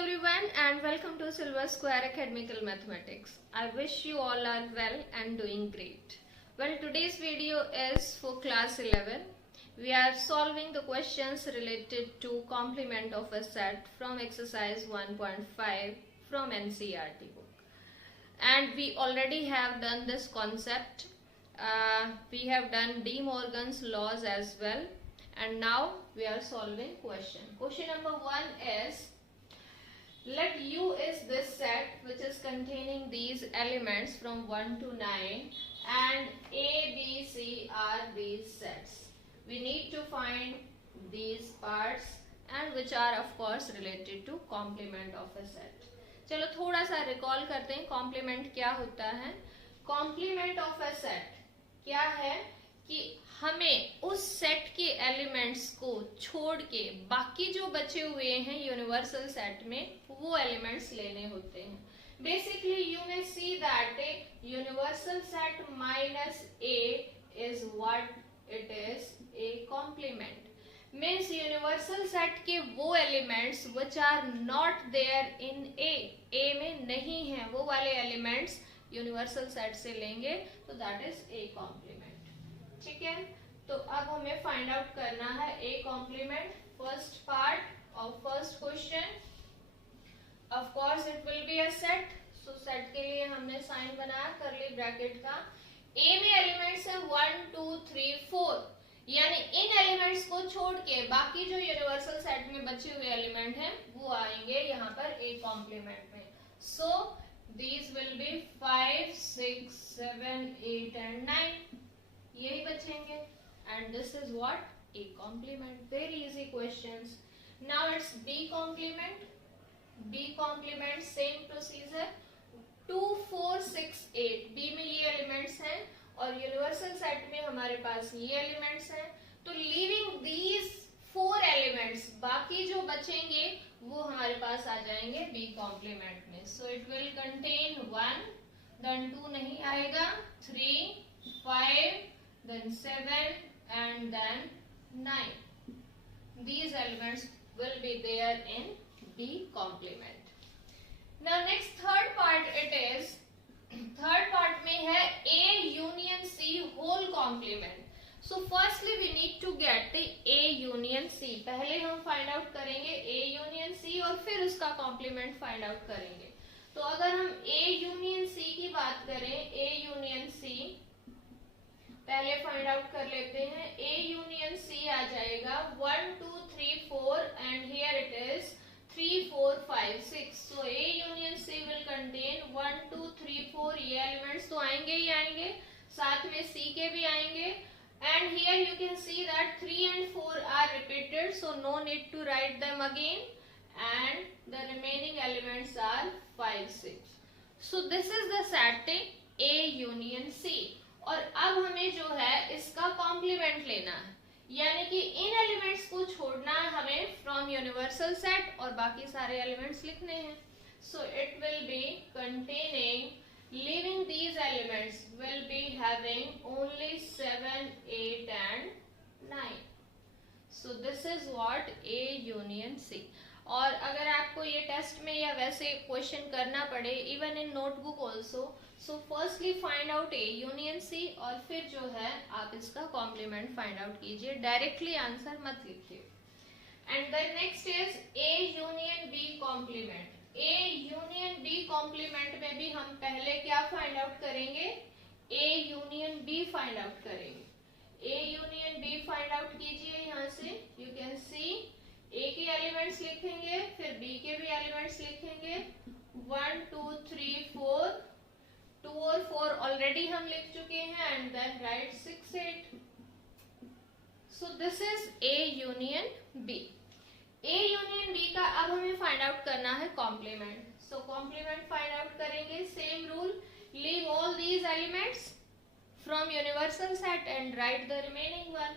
everyone and welcome to Silver Square Academical Mathematics. I wish you all are well and doing great. Well, today's video is for class 11. We are solving the questions related to complement of a set from exercise 1.5 from NCERT book. And we already have done this concept. We have done De Morgan's laws as well. And now we are solving question. Question number 1 is, let U is this set which is containing these elements from 1 to 9 and A, B, C are these sets. We need to find these parts and which are of course related to complement of a set. चलो थोड़ा सा recall करते हैं complement क्या होता है. Complement of a set क्या है कि हमें उस सेट के एलिमेंट्स को छोड़ के बाकी जो बचे हुए हैं यूनिवर्सल सेट में वो एलिमेंट्स लेने होते हैं. Basically you may see that universal set minus A is what it is A complement. Means universal set के वो elements which are not there in A में नहीं है, वो वाले एलिमेंट्स यूनिवर्सल सेट से लेंगे तो दैट इज ए कॉम्प्लीमेंट. ठीक है, तो अब हमें फाइंड आउट करना है A complement. First part of first question, of course it will be a set. So set के लिए हमने साइन बनाया कर्ली ब्रैकेट का. ए में एलिमेंट्स है 1 2 3 4, यानी इन एलिमेंट्स को छोड़ के बाकी जो यूनिवर्सल सेट में बचे हुए एलिमेंट हैं वो आएंगे यहाँ पर ए कॉम्प्लीमेंट में. So these will be 5 6 7 8 and 9, यही बचेंगे. And this is what? A complement. Very easy questions. Now it's B complement. B complement same procedure. 2 4 6 8. B में ये एलिमेंट्स हैं और यूनिवर्सल सेट में हमारे पास ये एलिमेंट्स हैं. तो लीविंग these 4 एलिमेंट्स, बाकी जो बचेंगे वो हमारे पास आ जाएंगे B complement में. So it will contain 1, then 2 नहीं आएगा, 3 5 then 7 and then 9. These elements will be there in B complement. Now next third part it is, third part में है A union C whole complement. So firstly we need to get the A union C. पहले हम find out करेंगे A union C और फिर उसका complement find out करेंगे. तो अगर हम A union C की बात करें, A union C पहले फाइंड आउट कर लेते हैं. A यूनियन C आ जाएगा 1 2 3 4 and here it is 3 4 5 6. So A union C will contain 1 2 3 4. ये एलिमेंट्स तो आएंगे ही आएंगे, साथ में C के भी आएंगे. And here you can see that 3 and 4 are repeated, so no need to write them again. And the remaining elements are 5 6. So this is the set A union C. और अब हमें जो है इसका कॉम्प्लीमेंट लेना है, यानी कि इन एलिमेंट्स को छोड़ना है हमें फ्रॉम यूनिवर्सल सेट और बाकी सारे एलिमेंट्स लिखने हैं. So it will B containing, leaving these elements will be having only 7 8 and 9. So this is what A union C. और अगर आपको ये टेस्ट में या वैसे क्वेश्चन करना पड़े even in notebook also, so firstly find out A union C और फिर जो है आप इसका कॉम्प्लीमेंट फाइंड आउट कीजिए, डायरेक्टली आंसर मत लिखिए. And then next is A union B complement. A union B complement में भी हम पहले क्या फाइंड आउट करेंगे? A union B find out करेंगे. A union B find out कीजिए. यहाँ से यू कैन सी A के एलिमेंट्स लिखेंगे, फिर B के भी एलिमेंट्स लिखेंगे. 1 2 3 4, 2 और 4 ऑलरेडी हम लिख चुके हैं. And then write 6 8. So this is A union B. A union B का अब हमें फाइंड आउट करना है complement. So complement find out करेंगे, same rule, leave all these elements from universal set and write the remaining one.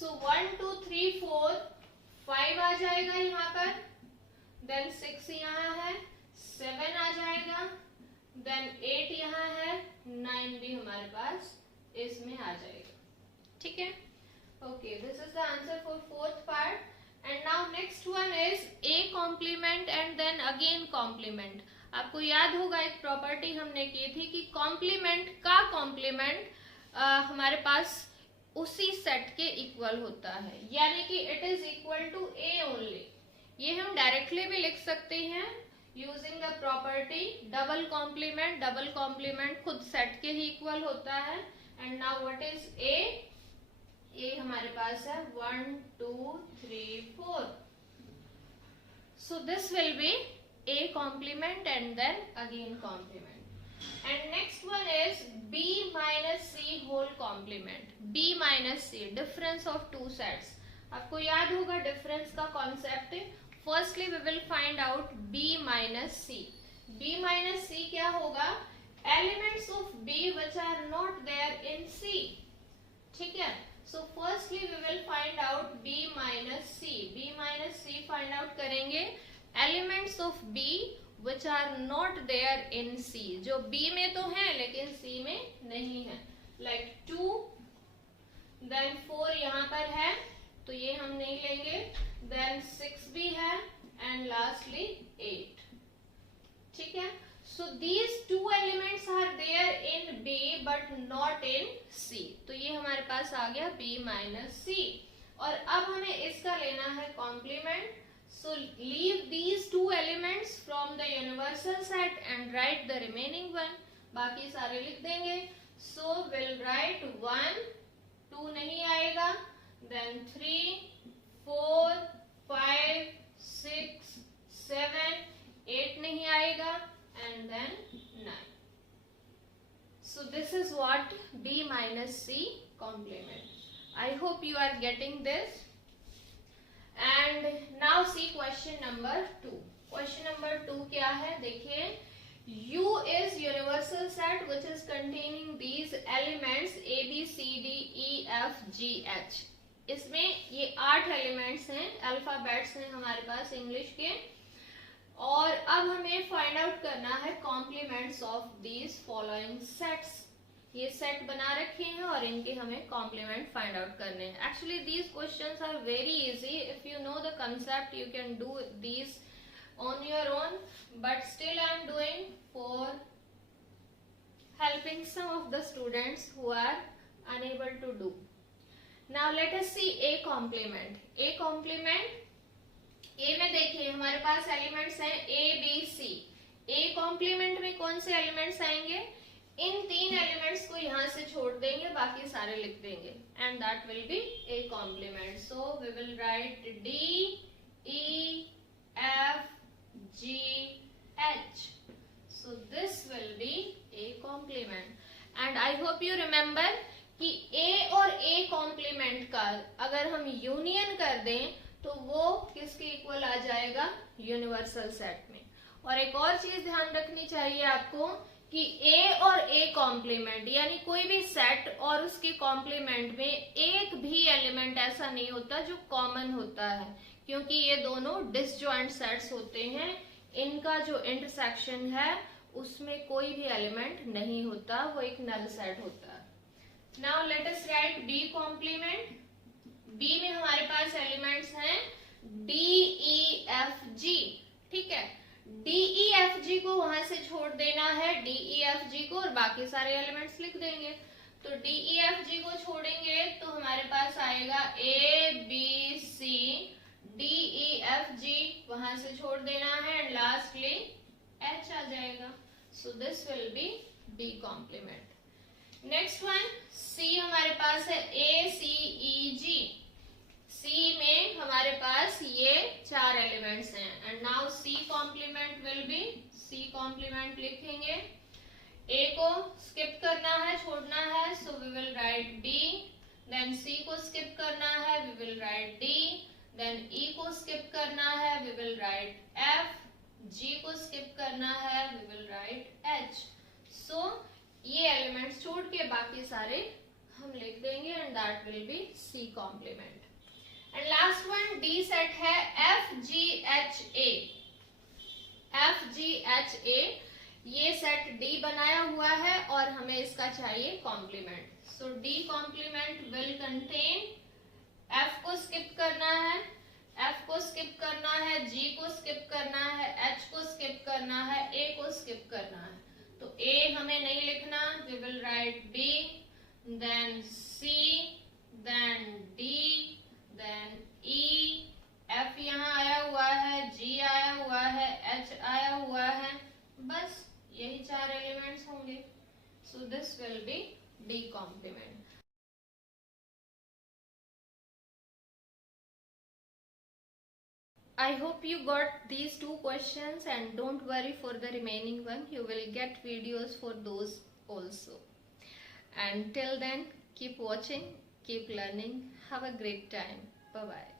So 1 2 3 4 5 आ जाएगा यहाँ पर, देन 6 यहाँ है, 7 आ जाएगा, देन 8 यहाँ है, 9 भी हमारे पास इसमें आ जाएगा. ठीक है, okay, this is the answer for fourth part. And now next one is A complement and then again complement. आपको याद होगा एक प्रॉपर्टी हमने की थी कि कॉम्प्लीमेंट का कॉम्प्लीमेंट हमारे पास उसी सेट के इक्वल होता है, यानी कि it is equal to A only. ये हम डायरेक्टली भी लिख सकते हैं using the property double complement खुद सेट के ही इक्वल होता है। And now what is A हमारे पास है 1 2 3 4, so this will be A complement and then again complement. And next one is B minus C whole complement. B minus C, difference of two sets. आपको याद होगा difference का concept। Firstly we will find out B minus C. B minus C क्या होगा? Elements of B which are not there in C. ठीक है? So firstly we will find out B minus C. B minus C find out करेंगे elements of B which are not there in C, जो B में तो है लेकिन C में नहीं है, like 2 then 4 यहाँ पर है तो ये हम नहीं लेंगे, then 6 भी है and lastly 8। ठीक है, so these two elements are there in B but not in C, तो ये हमारे पास आ गया B minus C। और अब हमें इसका लेना है complement. So leave these two elements from the universal set and write the remaining one। बाकी सारे लिख देंगे। So we'll write 1 2 नहीं आएगा, then 3 4 5 6 7 8 नहीं आएगा and then 9। So this is what B minus C complement। I hope you are getting this। And now see question number 2। Question number 2 क्या है देखिए, U is universal set which is containing these elements A B C D E F G H। इसमें ये 8 elements हैं, alphabets हैं हमारे पास English के। और अब हमें फाइंड आउट करना है complements of these following sets. ये सेट बना रखे हैं और इनके हमें कॉम्प्लीमेंट फाइंड आउट करने हैं। Actually these questions are very easy, if you know the concept you can do these on your own, but still I am doing for helping some of the students who are unable to do. Now let us see A complement. A complement, A में देखिए हमारे पास elements हैं ए B C. A complement में कौन से elements आएंगे? इन 3 elements को यहां से छोड़ देंगे, बाकी सारे लिख देंगे and that will be A complement. So we will write D E F G H। So this will be A complement. And I hope you remember कि ए और ए कॉम्प्लीमेंट का अगर हम यूनियन कर दें तो वो किसके इक्वल आ जाएगा? यूनिवर्सल सेट में। और एक और चीज ध्यान रखनी चाहिए आपको कि ए और ए कॉम्प्लीमेंट यानी कोई भी सेट और उसके कॉम्प्लीमेंट में एक भी एलिमेंट ऐसा नहीं होता जो कॉमन होता है, क्योंकि ये दोनों डिसजॉइंट सेट्स होते हैं। इनका जो इंटरसेक्शन है उसमें कोई भी एलिमेंट नहीं होता, वो एक नल सेट होता है। Now let us write B complement. B में हमारे पास एलिमेंट्स हैं डी ई एफ जी। ठीक है, डी ई एफ जी को वहां से छोड़ देना है, डी ई एफ जी को, और बाकी सारे एलिमेंट्स लिख देंगे। तो डी ई एफ जी को छोड़ेंगे तो हमारे पास आएगा A B C, D E F G वहां से छोड़ देना है एंड लास्टली एच आ जाएगा। So this will be B complement. Next one C हमारे पास है ए सी ई जी। सी में हमारे पास ये 4 एलिमेंट्स हैं and now C complement will be, C complement लिखेंगे। ए को स्किप करना है, छोड़ना है, so we will write B. Then C को स्किप करना है, we will write D. Then E को स्किप करना है, we will write F. G को स्किप करना है, we will write H. So ये एलिमेंट्स छोड़ के बाकी सारे हम लिख देंगे and that will be C complement. And last one D set है F G H A. F G H A ये सेट डी बनाया हुआ है और हमें इसका चाहिए complement. So D complement will contain, F को स्किप करना है, F को स्किप करना है, G को स्किप करना है, H को स्किप करना है, A को स्किप करना है। तो A हमें नहीं लिखना, we will write B, then C, then D, then E, F यहाँ आया हुआ है, G आया हुआ है, H आया हुआ है, बस यही 4 एलिमेंट्स होंगे। So this will be D complement. I hope you got these 2 questions, and don't worry for the remaining one. You will get videos for those also. And till then, keep watching, keep learning. Have a great time. Bye bye.